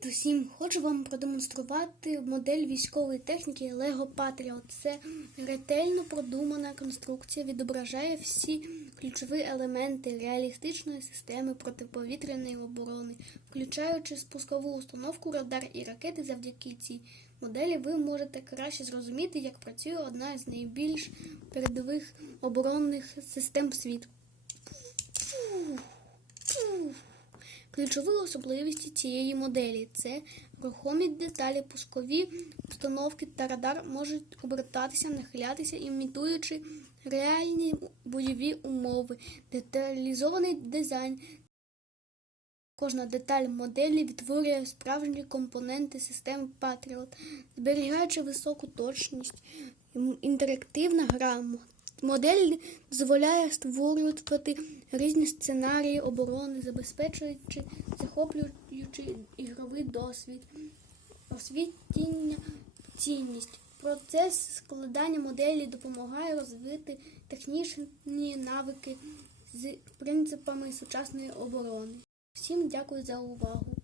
Привіт усім! Хочу вам продемонструвати модель військової техніки Lego Patriot. Це ретельно продумана конструкція, відображає всі ключові елементи реалістичної системи протиповітряної оборони, включаючи спускову установку, радар і ракети. Завдяки цій моделі ви можете краще зрозуміти, як працює одна з найбільш передових оборонних систем світу. Ключові особливості цієї моделі це рухомі деталі, пускові установки та радар можуть обертатися, нахилятися, імітуючи реальні бойові умови, деталізований дизайн. Кожна деталь моделі відтворює справжні компоненти системи Patriot, зберігаючи високу точність, інтерактивна гра. Модель дозволяє створювати різні сценарії оборони, забезпечуючи захоплюючи ігровий досвід, освітіння, цінність. Процес складання моделі допомагає розвити технічні навики з принципами сучасної оборони. Всім дякую за увагу.